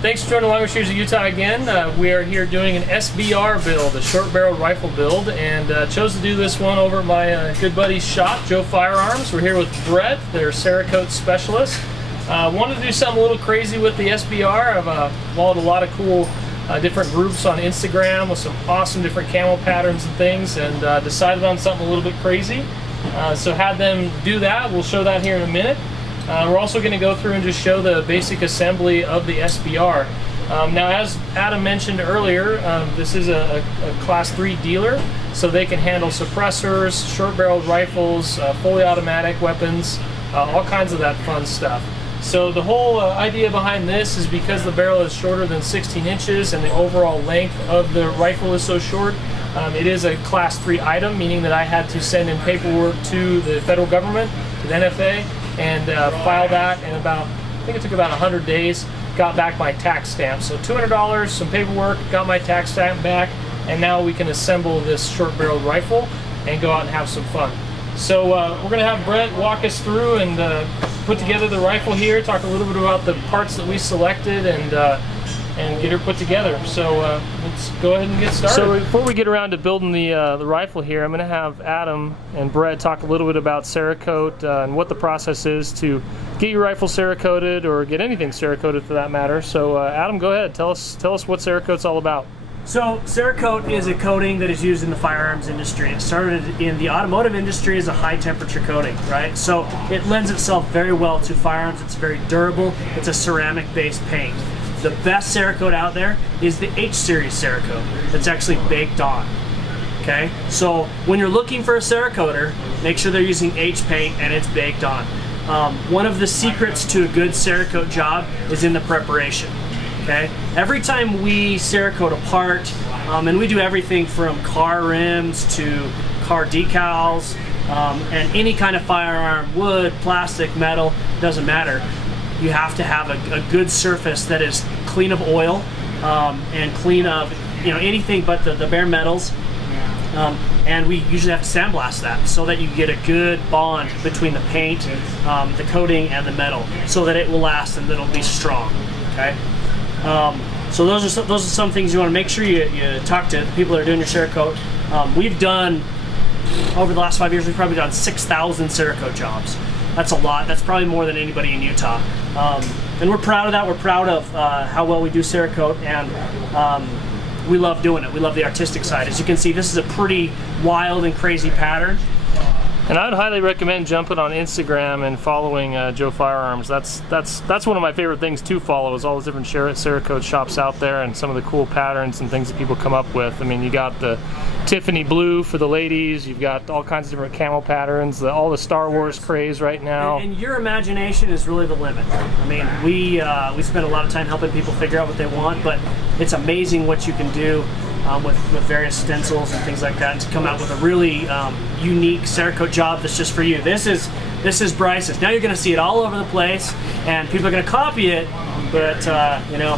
Thanks for joining Long Shooters of Utah again. We are here doing an SBR build, a short barrel rifle build, and chose to do this one over at my good buddy's shop, Joe Firearms. We're here with Brett, their Cerakote specialist. Wanted to do something a little crazy with the SBR. I've followed a lot of cool different groups on Instagram with some awesome different camo patterns and things, and decided on something a little bit crazy. So had them do that. We'll show that here in a minute. We're also going to go through and just show the basic assembly of the SBR. Now, as Adam mentioned earlier, this is a Class 3 dealer, so they can handle suppressors, short-barreled rifles, fully automatic weapons, all kinds of that fun stuff. So the whole idea behind this is because the barrel is shorter than 16 inches and the overall length of the rifle is so short, it is a Class 3 item, meaning that I had to send in paperwork to the federal government, to the NFA, and file that in about, I think it took about 100 days, got back my tax stamp. So $200, some paperwork, got my tax stamp back, and now we can assemble this short-barreled rifle and go out and have some fun. So we're going to have Brett walk us through and put together the rifle here, talk a little bit about the parts that we selected, and get her put together. So let's go ahead and get started. So before we get around to building the rifle here, I'm going to have Adam and Brett talk a little bit about Cerakote and what the process is to get your rifle Cerakoted, or get anything Cerakoted for that matter. So Adam, go ahead. Tell us what Cerakote's all about. So Cerakote is a coating that is used in the firearms industry. It started in the automotive industry as a high temperature coating, right? So it lends itself very well to firearms. It's very durable. It's a ceramic based paint. The best Cerakote out there is the H series Cerakote that's actually baked on. Okay, so when you're looking for a Cerakoter, make sure they're using H paint and it's baked on. One of the secrets to a good Cerakote job is in the preparation. Okay, every time we Cerakote a part, and we do everything from car rims to car decals, and any kind of firearm, wood, plastic, metal, doesn't matter. You have to have a good surface that is clean of oil and clean of anything but the bare metals. And we usually have to sandblast that so that you get a good bond between the paint, the coating, and the metal, so that it will last and that it'll be strong. Okay. So those are some things you want to make sure you talk to the people that are doing your Cerakote. We've done, over the last 5 years, we've probably done 6,000 Cerakote jobs. That's a lot. That's probably more than anybody in Utah. And we're proud of that. We're proud of how well we do Cerakote, and we love doing it. We love the artistic side. As you can see, this is a pretty wild and crazy pattern. And I would highly recommend jumping on Instagram and following Joe Firearms. That's one of my favorite things to follow, is all the different Cerakote shops out there and some of the cool patterns and things that people come up with. I mean, you got the Tiffany blue for the ladies. You've got all kinds of different camo patterns. All the Star Wars craze right now. And your imagination is really the limit. I mean, we spend a lot of time helping people figure out what they want, but it's amazing what you can do with various stencils and things like that, and to come out with a really unique Cerakote job that's just for you. This is Bryce's. Now you're going to see it all over the place, and people are going to copy it. But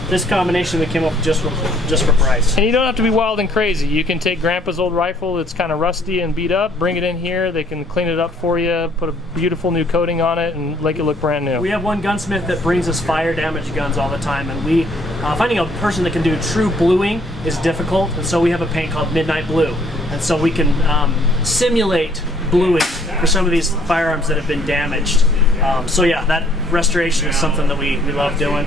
this combination we came up with just for Bryce. And you don't have to be wild and crazy. You can take Grandpa's old rifle that's kind of rusty and beat up, bring it in here. They can clean it up for you, put a beautiful new coating on it, and make it look brand new. We have one gunsmith that brings us fire damage guns all the time, and we finding a person that can do true bluing is difficult. And so we have a paint called Midnight Blue, and so we can simulate bluing for some of these firearms that have been damaged. So yeah, that restoration is something that we love doing.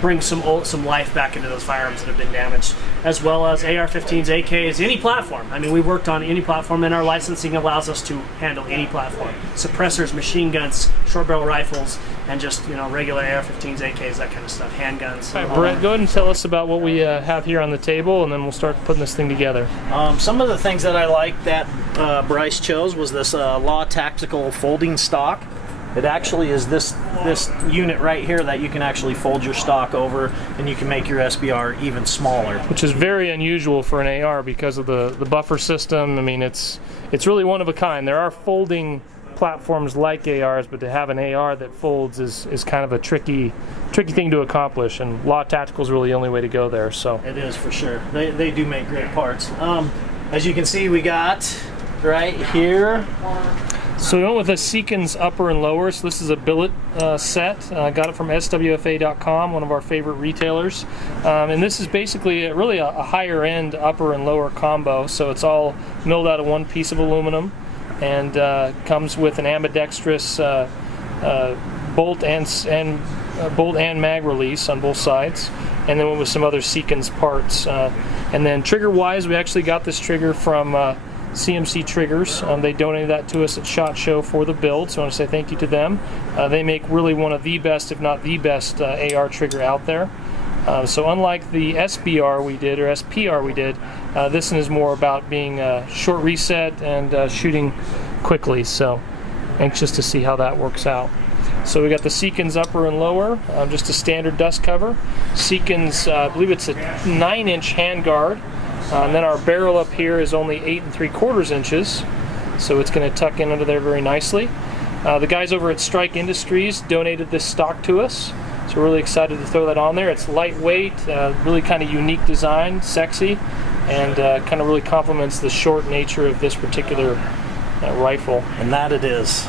Bring some life back into those firearms that have been damaged, as well as AR-15s, AKs, any platform. I mean, we worked on any platform, and our licensing allows us to handle any platform. Suppressors, machine guns, short barrel rifles, and just regular AR-15s, AKs, that kind of stuff, handguns. All right, Brett, go ahead and tell us about what we have here on the table, and then we'll start putting this thing together. Some of the things that I liked that Bryce chose was this Law Tactical folding stock. It actually is this unit right here that you can actually fold your stock over, and you can make your SBR even smaller. Which is very unusual for an AR because of the buffer system. I mean, it's really one of a kind. There are folding platforms like ARs, but to have an AR that folds is kind of a tricky thing to accomplish, and Law Tactical is really the only way to go there. So it is, for sure. They do make great parts. As you can see, we got right here So we went with a Seekins upper and lower. So this is a billet set. I got it from SWFA.com, one of our favorite retailers. And this is basically really a higher end upper and lower combo. So it's all milled out of one piece of aluminum, and comes with an ambidextrous bolt and mag release on both sides, and then went with some other Seekins parts. And then trigger-wise, we actually got this trigger from CMC Triggers. They donated that to us at SHOT Show for the build, so I want to say thank you to them. They make really one of the best, if not the best, AR trigger out there. So unlike the SBR we did, or SPR we did, this one is more about being short reset and shooting quickly, so anxious to see how that works out. So we got the Seekins upper and lower, just a standard dust cover. Seekins, I believe it's a 9-inch handguard. And then our barrel up here is only 8 3/4 inches, so it's going to tuck in under there very nicely. The guys over at Strike Industries donated this stock to us, so we're really excited to throw that on there. It's lightweight, really kind of unique design, sexy, and kind of really complements the short nature of this particular rifle. And that it is.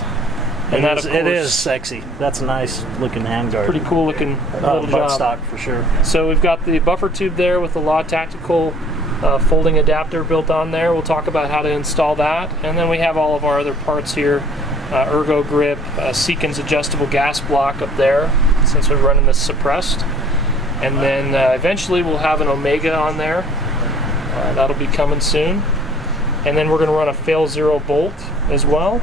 And that, it is sexy. That's a nice looking handguard. Pretty cool looking little job. Buttstock for sure. So we've got the buffer tube there with the LRSU Tactical folding adapter built on there. We'll talk about how to install that. And then we have all of our other parts here. Ergo grip, Seekins adjustable gas block up there, since we're running this suppressed. And then eventually we'll have an Omega on there. That'll be coming soon. And then we're going to run a fail zero bolt as well.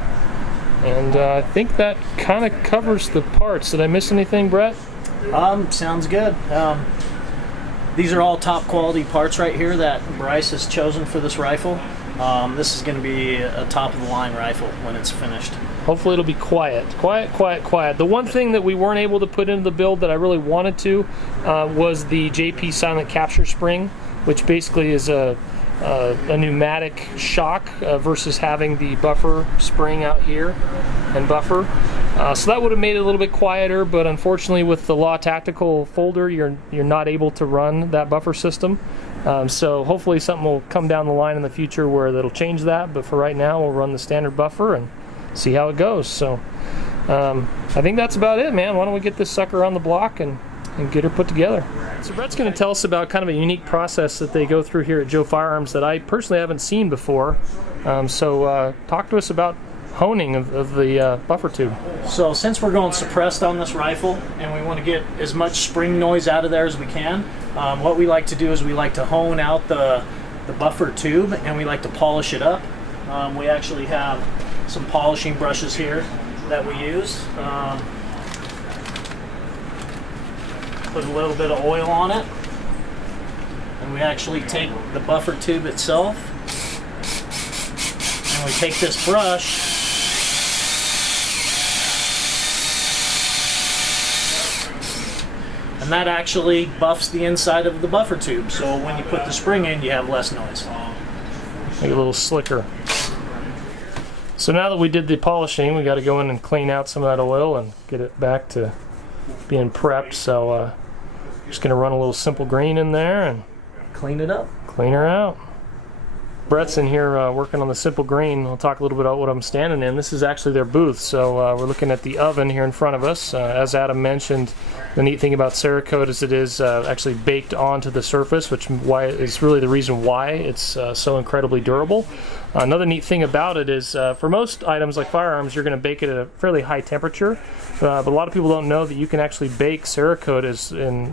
And I think that kind of covers the parts. Did I miss anything, Brett? Sounds good. These are all top quality parts right here that Bryce has chosen for this rifle. This is going to be a top of the line rifle when it's finished. Hopefully it'll be quiet. Quiet. The one thing that we weren't able to put into the build that I really wanted to was the JP Silent Capture Spring, which basically is a pneumatic shock versus having the buffer spring out here and buffer. So that would have made it a little bit quieter, but unfortunately with the LRSU Tactical folder, you're not able to run that buffer system. So hopefully something will come down the line in the future where that'll change that, but for right now we'll run the standard buffer and see how it goes. So I think that's about it, man. Why don't we get this sucker on the block and get her put together. So Brett's going to tell us about kind of a unique process that they go through here at Joe Firearms that I personally haven't seen before. So talk to us about honing of the buffer tube. So since we're going suppressed on this rifle and we want to get as much spring noise out of there as we can, what we like to do is we like to hone out the buffer tube and we like to polish it up. We actually have some polishing brushes here that we use. Put a little bit of oil on it, and we actually take the buffer tube itself and we take this brush and that actually buffs the inside of the buffer tube, so when you put the spring in you have less noise. Make it a little slicker. So now that we did the polishing, we got to go in and clean out some of that oil and get it back to being prepped. So just going to run a little simple green in there and clean it up. Clean her out. Brett's in here working on the simple green. I'll talk a little bit about what I'm standing in. This is actually their booth, so we're looking at the oven here in front of us. As Adam mentioned, the neat thing about Cerakote is it is actually baked onto the surface, which is really the reason why it's so incredibly durable. Another neat thing about it is for most items like firearms, you're going to bake it at a fairly high temperature, but a lot of people don't know that you can actually bake Cerakote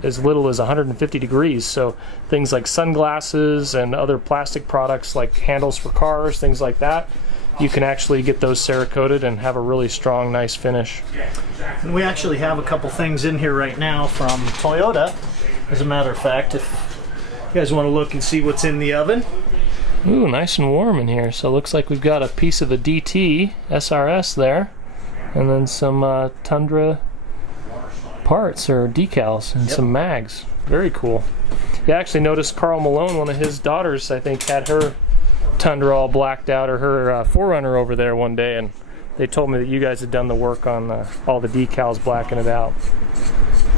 as little as 150 degrees. So things like sunglasses and other plastic products like handles for cars, things like that, you can actually get those Cerakoted and have a really strong, nice finish. And we actually have a couple things in here right now from Toyota, as a matter of fact, if you guys want to look and see what's in the oven. Ooh, nice and warm in here. So it looks like we've got a piece of a DT SRS there, and then some Tundra parts or decals and some mags. Very cool. You actually noticed Carl Malone, one of his daughters, I think, had her Tundra all blacked out, or her Forerunner over there one day, and they told me that you guys had done the work on all the decals, blacking it out.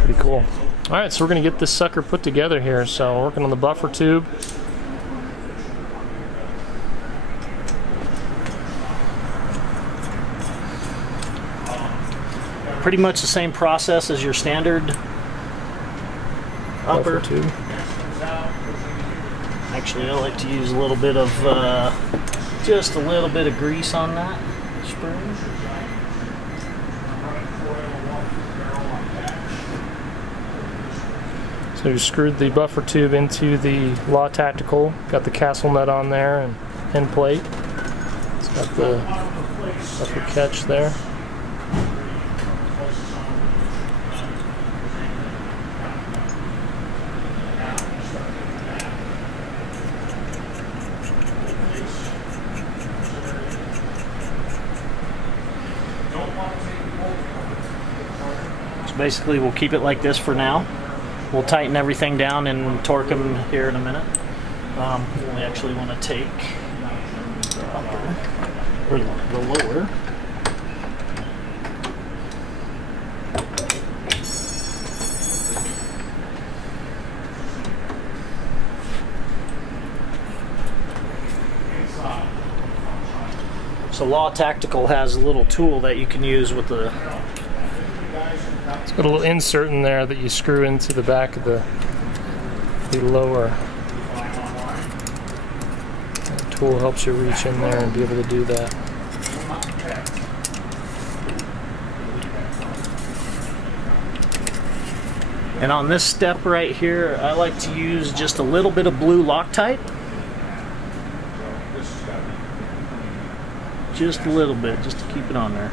Pretty cool. All right, so we're going to get this sucker put together here. So we're working on the buffer tube. Pretty much the same process as your standard upper. Tube. Actually, I like to use a little bit of, just a little bit of grease on that spring. So you screwed the buffer tube into the Law Tactical, got the castle nut on there and end plate. It's got the buffer catch there. So basically we'll keep it like this for now. We'll tighten everything down and torque them here in a minute. We actually want to take the upper, or the lower. So Law Tactical has a little tool that you can use with the... It's got a little insert in there that you screw into the back of the lower. The tool helps you reach in there and be able to do that. And on this step right here, I like to use just a little bit of blue Loctite. Just a little bit, just to keep it on there.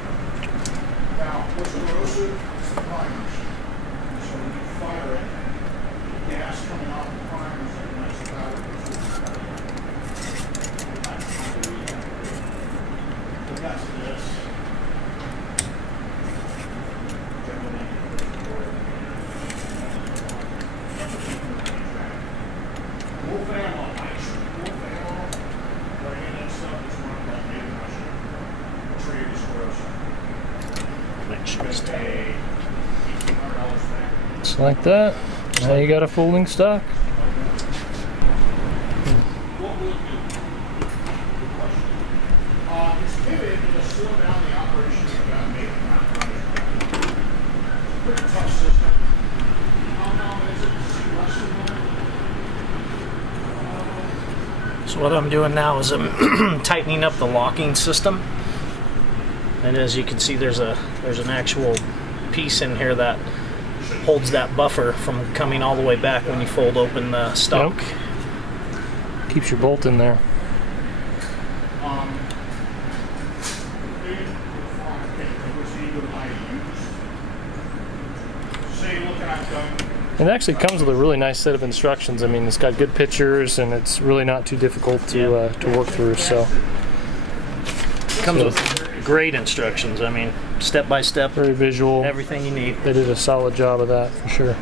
Just like that. Now you got a folding stock. So what I'm doing now is I'm tightening up the locking system. And as you can see, there's an actual piece in here that holds that buffer from coming all the way back when you fold open the stock. Yep. Keeps your bolt in there. It actually comes with a really nice set of instructions. I mean, it's got good pictures and it's really not too difficult to work through. So Comes with great instructions. I mean, step by step, very visual. everything you need. They did a solid job of that for sure.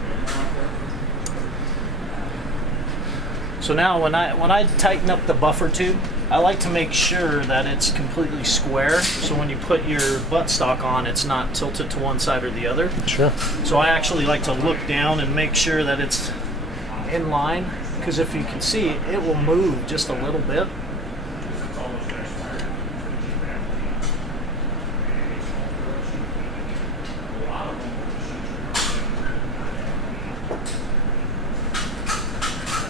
So now when I tighten up the buffer tube, I like to make sure that it's completely square, so when you put your buttstock on, it's not tilted to one side or the other. Sure. So I actually like to look down and make sure that it's in line, because if you can see, it will move just a little bit.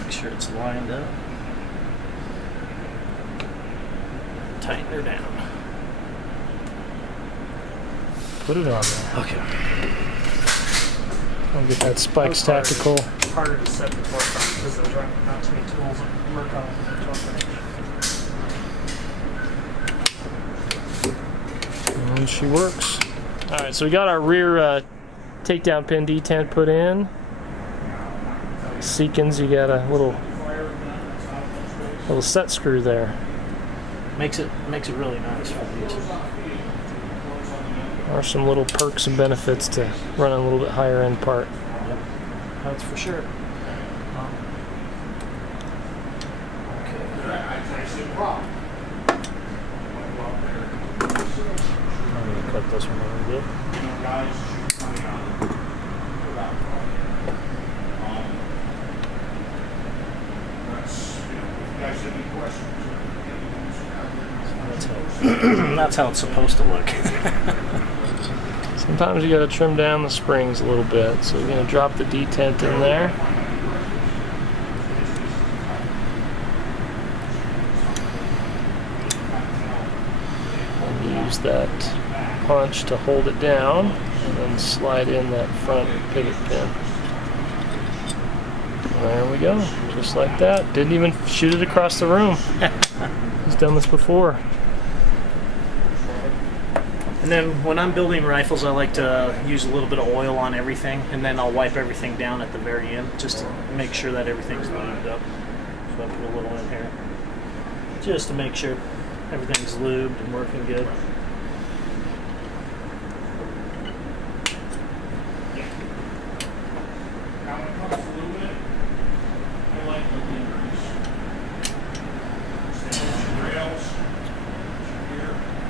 Make sure it's lined up. Tighten her down. Put it on there. Okay. I'll get that Spikes Tactical. Harder to set the torque on because there's not too many tools that work on the torque. And she works. Alright, so we got our rear takedown pin detent put in. Seekins, you got a little set screw there. Makes it really nice for these. There are some little perks and benefits to running a little bit higher end part. Yep, that's for sure. Okay. I'm going to cut this one a little bit. That's how it's supposed to look. Sometimes you gotta trim down the springs a little bit. So we're gonna drop the detent in there. And use that punch to hold it down, and then slide in that front pivot pin. There we go, just like that. Didn't even shoot it across the room. He's done this before. And then when I'm building rifles, I like to use a little bit of oil on everything, and then I'll wipe everything down at the very end just to make sure that everything's lubed up. So I put a little in here just to make sure everything's lubed and working good.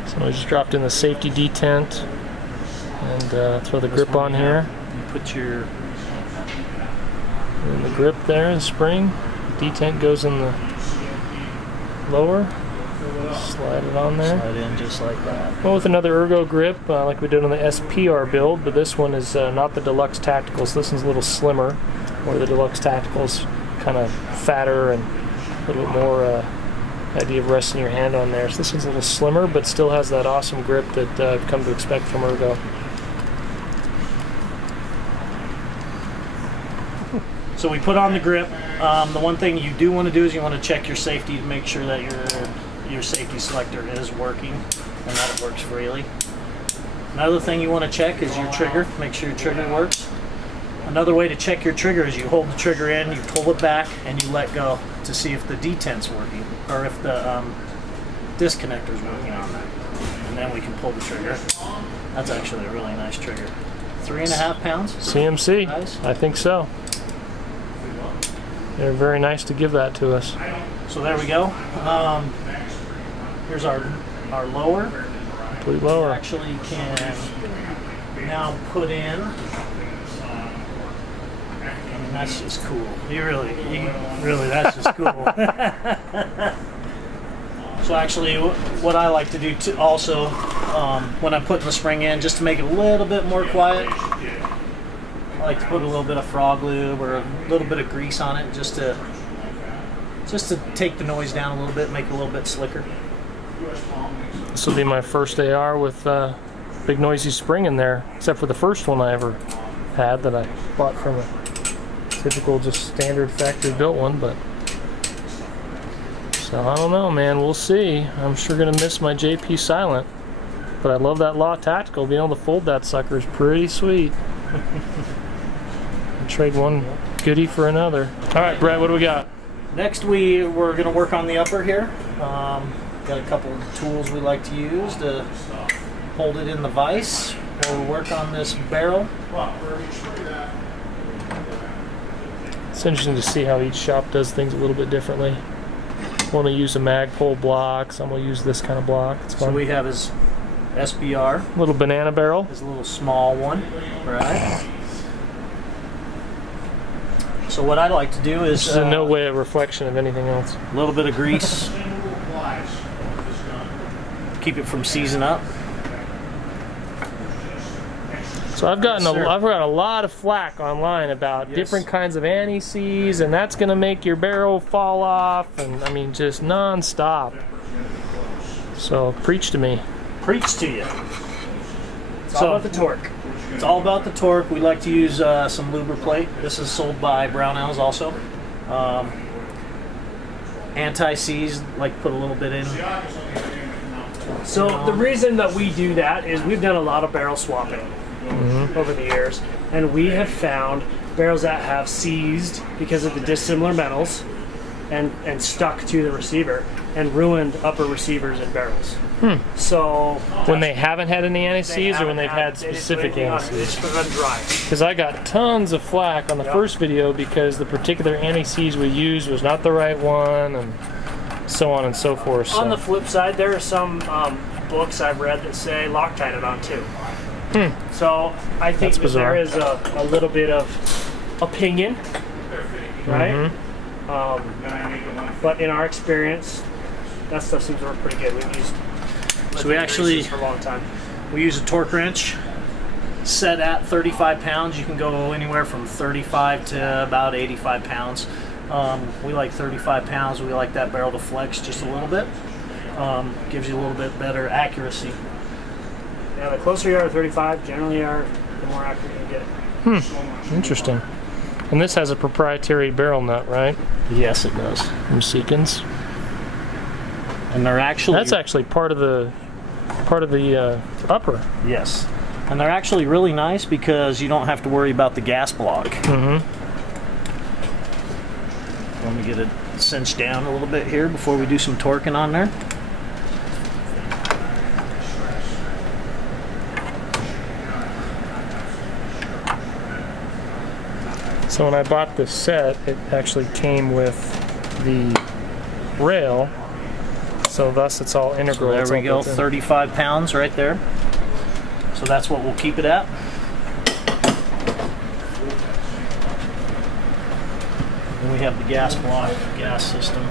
So I just dropped in the safety detent and throw the grip on here. You put your And the grip there, the spring. Detent goes in the lower. Slide it on there. slide in just like that. Well, with another Ergo grip, like we did on the S.B.R. build, but this one is not the Deluxe Tactical, so this one's a little slimmer, where the Deluxe Tactical's kind of fatter and a little bit more idea of resting your hand on there. So this one's a little slimmer, but still has that awesome grip that I've come to expect from Ergo. So we put on the grip. The one thing you do want to do is you want to check your safety to make sure that your safety selector is working and that it works freely. Another thing you want to check is your trigger. Make sure your trigger works. Another way to check your trigger is you hold the trigger in, you pull it back, and you let go to see if the detent's working or if the disconnector's working on that. And then we can pull the trigger. That's actually a really nice trigger. 3.5 pounds. CMC, Nice. I think so. They're very nice to give that to us. So there we go. Here's our lower. Complete We lower. actually can now put in. I mean, that's just cool. Really, that's just cool. So actually, what I like to do also, when I'm putting the spring in, just to make it a little bit more quiet, I like to put a little bit of frog lube or a little bit of grease on it, just to take the noise down a little bit, make it a little bit slicker. This will be my first AR with big noisy spring in there, except for the first one I ever had that I bought from a typical just standard factory built one. But so I don't know, man, we'll see. I'm sure gonna miss my JP Silent, but I love that Law Tactical. Being able to fold that sucker is pretty sweet. Trade one goodie for another. All right, Brett, what do we got? Next, we're going to work on the upper here. Got a couple of tools we like to use to hold it in the vise. We'll work on this barrel. It's interesting to see how each shop does things a little bit differently. One will use a Magpul block, some will use this kind of block. It's fun. So we have his SBR, Little banana barrel. his little small one, right? So what I like to do is This is in no way a reflection of anything else. a little bit of grease, keep it from seizing up. So I've gotten Yes, sir. I've got a lot of flack online about Yes. different kinds of anti-seize, and that's going to make your barrel fall off, and I mean just non-stop. So preach to me. Preach to you. It's all about the torque. It's all about the torque. We like to use some Lubriplate. This is sold by Brownells also. Anti-seize, like put a little bit in. So the reason that we do that is we've done a lot of barrel swapping over the years, and we have found barrels that have seized because of the dissimilar metals and stuck to the receiver and ruined upper receivers and barrels. So When they haven't had any anti-seize, or when they've had they just specific leave it on. anti-seize? It's run dry. Because I got tons of flack on the first video because the particular anti-seize we used was not the right one, and so on and so forth. So. On the flip side, there are some books I've read that say Loctite it on too. So I think That's that bizarre. there is a little bit of opinion, right? But in our experience, that stuff seems to work pretty good. We've used So we actually for a long time. we use a torque wrench set at 35 pounds. You can go anywhere from 35 to about 85 pounds. We like 35 pounds. We like that barrel to flex just a little bit. Gives you a little bit better accuracy. Yeah, the closer you are to 35, generally the more accurate you get. Interesting. And this has a proprietary barrel nut, right? Yes, it does. From Seekins. And they're actually... That's actually part of the upper. Yes. And they're actually really nice because you don't have to worry about the gas block. Mm-hmm. Let me get it cinched down a little bit here before we do some torquing on there. So when I bought this set, it actually came with the rail, so thus it's all integral. So there we go, 35 pounds right there. So that's what we'll keep it at. And we have the gas block, gas system.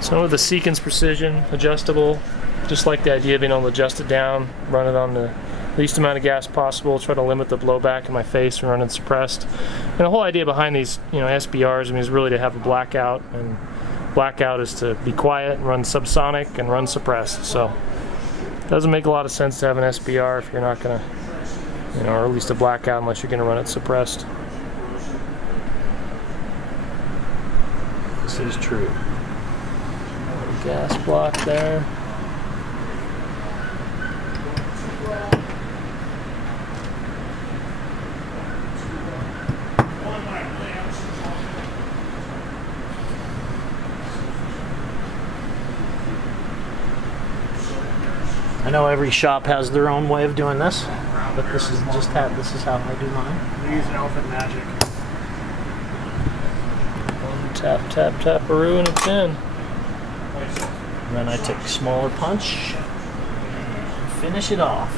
So with the Seekins Precision, adjustable, just like the idea of being able to adjust it down, run it on the least amount of gas possible, try to limit the blowback in my face and run it suppressed. And the whole idea behind these, SBRs, is really to have a blackout, and blackout is to be quiet and run subsonic and run suppressed. So it doesn't make a lot of sense to have an SBR if you're not going to, or at least a blackout unless you're going to run it suppressed. This is true. Gas block there. I know every shop has their own way of doing this, but this is how I do mine. We use elephant magic. Tap, tap, tap-a-roo, and it's in. And then I take a smaller punch and finish it off.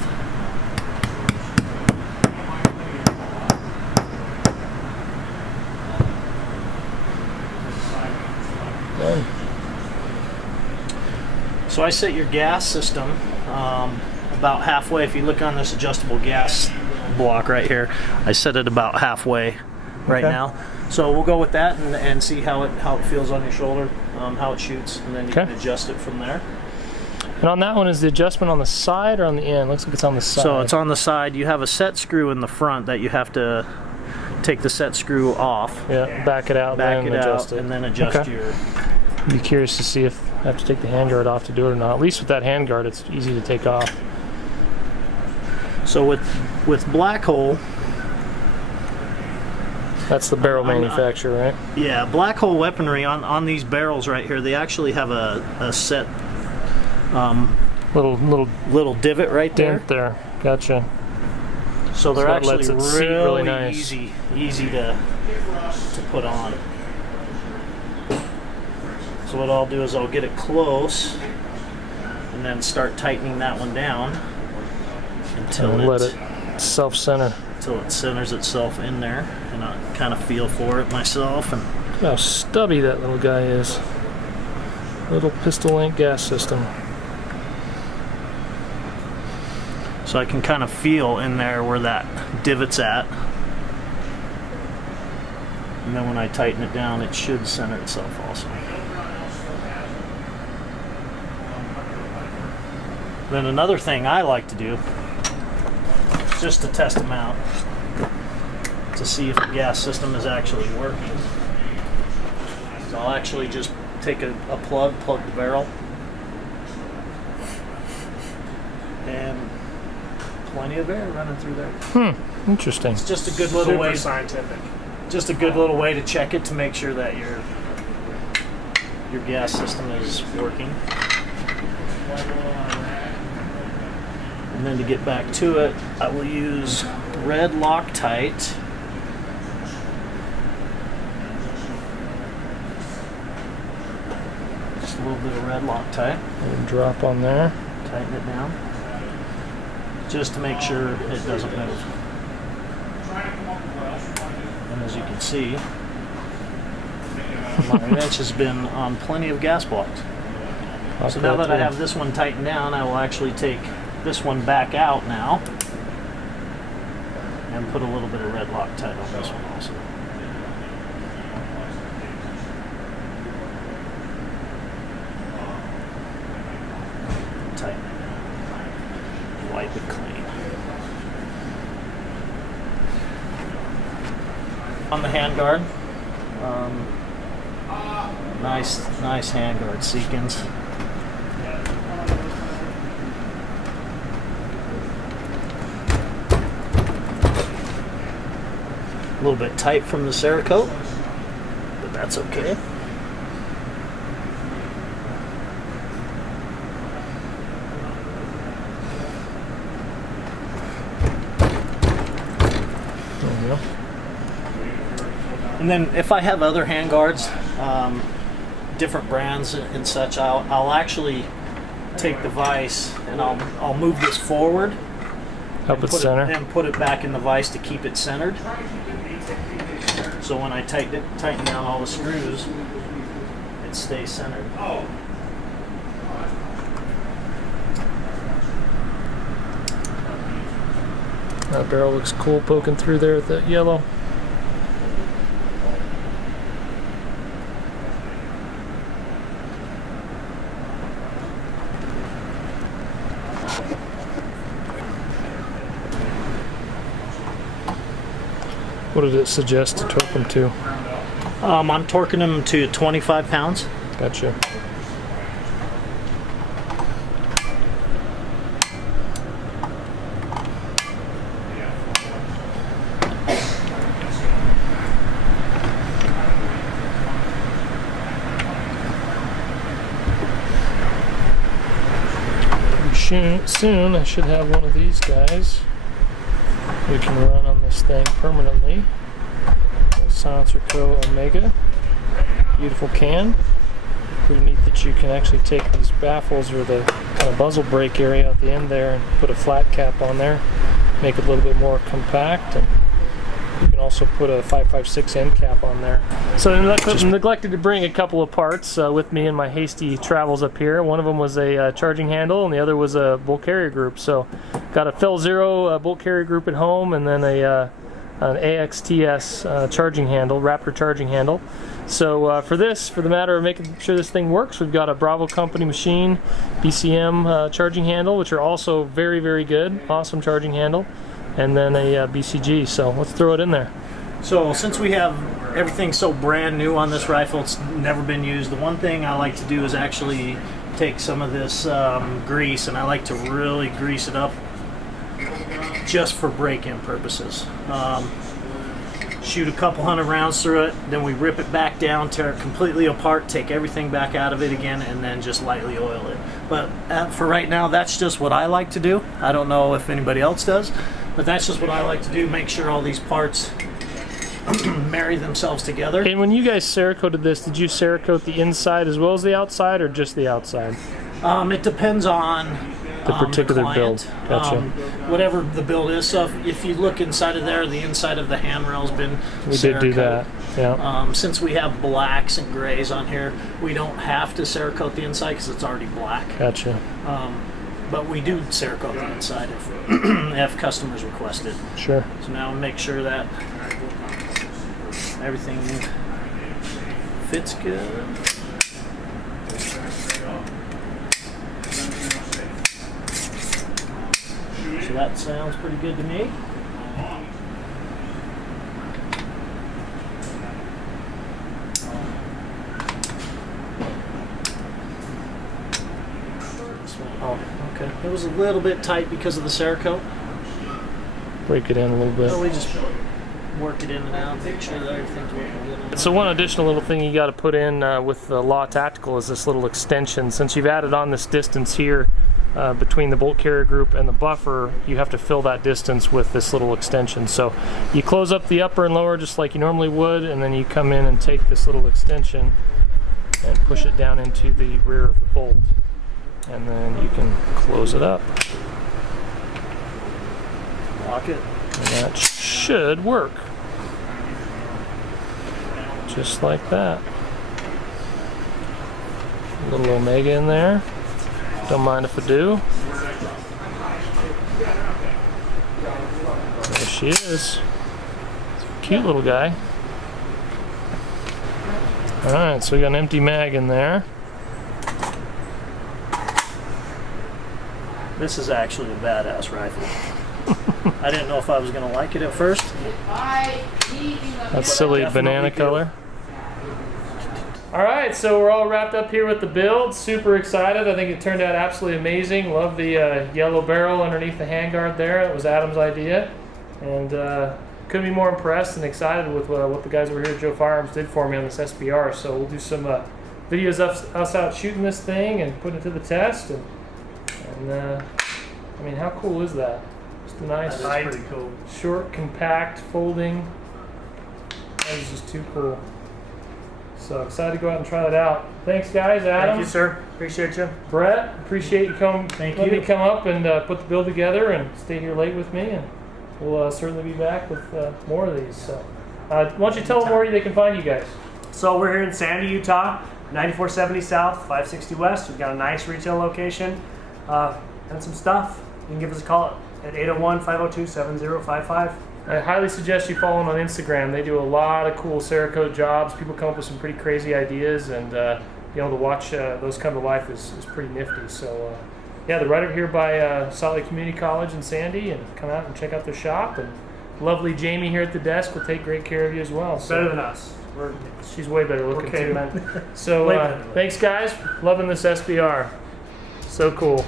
Done. So I set your gas system about halfway. If you look on this adjustable gas block right here, I set it about halfway right now. So we'll go with that and see how it feels on your shoulder, how it shoots, and then you can adjust it from there. And on that one, is the adjustment on the side or on the end? Looks like it's on the side. So it's on the side. You have a set screw in the front that you have to take the set screw off. Yeah, back it out, back and it adjust out, it. and then adjust your... I'd be curious to see if I have to take the handguard off to do it or not. At least with that handguard, it's easy to take off. So with Black Hole... That's the barrel manufacturer, right? Yeah, Black Hole weaponry on these barrels right here, they actually have a set little divot right there. Dent there. Gotcha. So they're actually lets it seat really nice. easy to put on. So what I'll do is I'll get it close and then start tightening that one down until let it self-center. Until it centers itself in there, and I kind of feel for it myself. And look how stubby that little guy is. Little pistol length gas system. So I can kind of feel in there where that divot's at. And then when I tighten it down, it should center itself also. Then another thing I like to do, just to test them out, to see if the gas system is actually working. So I'll actually just take a plug the barrel, and plenty of air running through there. Interesting. It's just a good little way. Scientific. Just a good little way to check it to make sure that your gas system is working. And then to get back to it, I will use red Loctite. Just a little bit of red Loctite. And drop on there. Tighten it down. Just to make sure it doesn't move. And as you can see, my wrench has been on plenty of gas blocks. So now that I have this one tightened down, I will actually take this one back out now then put a little bit of red Loctite on this one also. Tighten it. Wipe it clean. On the handguard, nice handguard, Seekins. A little bit tight from the Cerakote, but that's okay. And then if I have other handguards, different brands and such, I'll actually take the vise and I'll move this forward, help it center, and put it back in the vise to keep it centered. So when I tighten down all the screws, it stays centered. That barrel looks cool poking through there with that yellow. What did it suggest to torque them to? I'm torquing them to 25 pounds. Gotcha. Soon I should have one of these guys we can run on this thing permanently. Silencerco Omega. Beautiful can. Pretty neat that you can actually take these baffles or the kind of muzzle brake area at the end there and put a flat cap on there, make it a little bit more compact, and you can also put a 5.56 end cap on there. So I neglected to bring a couple of parts with me in my hasty travels up here. One of them was a charging handle and the other was a bolt carrier group. So got a Fel Zero bolt carrier group at home, and then an AXTS charging handle, Raptor charging handle. So for the matter of making sure this thing works, we've got a Bravo Company machine BCM charging handle, which are also very, very good, awesome charging handle, and then a BCG. So let's throw it in there. So since we have everything so brand new on this rifle, it's never been used, the one thing I like to do is actually take some of this grease, and I like to really grease it up just for break-in purposes. Shoot a couple hundred rounds through it, then we rip it back down, tear it completely apart, take everything back out of it again, and then just lightly oil it. But for right now, that's just what I like to do. I don't know if anybody else does, but that's just what I like to do, make sure all these parts marry themselves together. And when you guys Cerakoted this, did you Cerakote the inside as well as the outside, or just the outside? It depends on the particular build. Gotcha. Whatever the build is. So if you look inside of there, the inside of the handrail's been We did do that. Yeah. Since we have blacks and grays on here, we don't have to Cerakote the inside because it's already black. Gotcha. But we do Cerakote the inside if customers request it. Sure. So now make sure that everything fits good. So that sounds pretty good to me. Oh, okay. It was a little bit tight because of the Cerakote. Break it in a little bit. So we just work it in and out, make sure that everything's working good. So one additional little thing you got to put in with the Law Tactical is this little extension. Since you've added on this distance here between the bolt carrier group and the buffer, you have to fill that distance with this little extension. So you close up the upper and lower just like you normally would, and then you come in and take this little extension and push it down into the rear of the bolt, and then you can close it up. Lock it. And that should work. Just like that. A little Omega in there. Don't mind if I do. There she she is. It's a cute little guy. Alright, so we got an empty mag in there. This is actually a badass rifle. I didn't know if I was going to like it at first. That silly banana color. Alright, so we're all wrapped up here with the build. Super excited. I think it turned out absolutely amazing. Love the yellow barrel underneath the handguard there. That was Adam's idea. And couldn't be more impressed and excited with what the guys over here at Joe Firearms did for me on this SBR. So we'll do some videos of us out shooting this thing and putting it to the test. And I mean, how cool is that? Just a nice, Pretty cool. short, compact, folding. That is just too cool. So excited to go out and try that out. Thanks, guys. Adam. Thank you, sir. Appreciate you. Brett, appreciate you letting me come up and put the build together and stay here late with me. And we'll certainly be back with more of these. So why don't you tell them where they can find you guys? So we're here in Sandy, Utah, 9470 South, 560 West. We've got a nice retail location and some stuff. You can give us a call at 801-502-7055. I highly suggest you follow them on Instagram. They do a lot of cool Cerakote jobs. People come up with some pretty crazy ideas, and being able to watch those come to life is pretty nifty. So yeah, they're right over here by Salt Lake Community College in Sandy, and come out and check out their shop. And lovely Jamie here at the desk will take great care of you as well. So Better than us. she's way better looking Okay, too. man. So thanks, guys. Loving this SBR. So cool.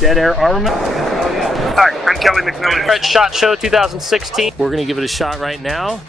Dead Air Armament. Hi, I'm Kelly McMillan. All right, SHOT Show 2016. We're gonna give it a shot right now.